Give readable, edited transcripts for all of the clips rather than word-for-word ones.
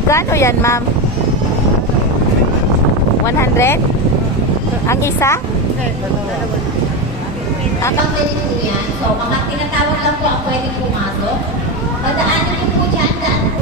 Magkano yan, ma'am? 100? Ang isa? Ang pwede po yan. So, mga tinatawag lang po ang pwedeng pumasok. Padaanan niyo po dyan, daan po.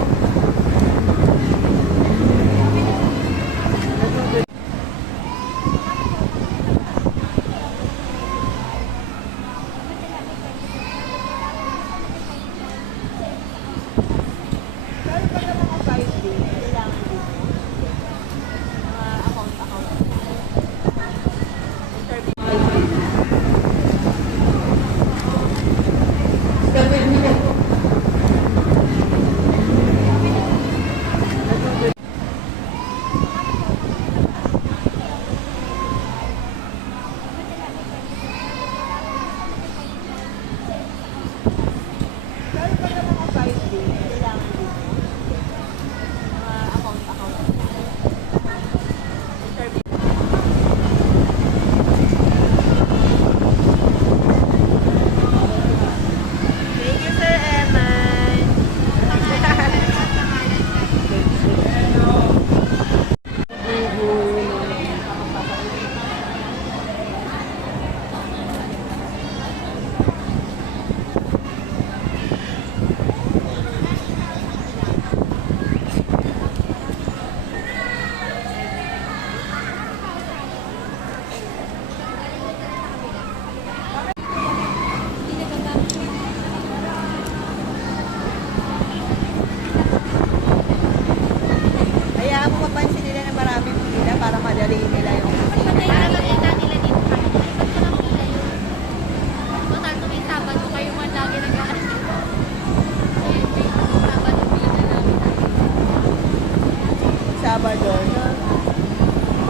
Sabador, no?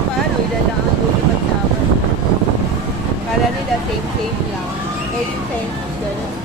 Paano? Ilan lang ang duty pag Sabador? Kala nila same lang. Eh, yung census, gano'n.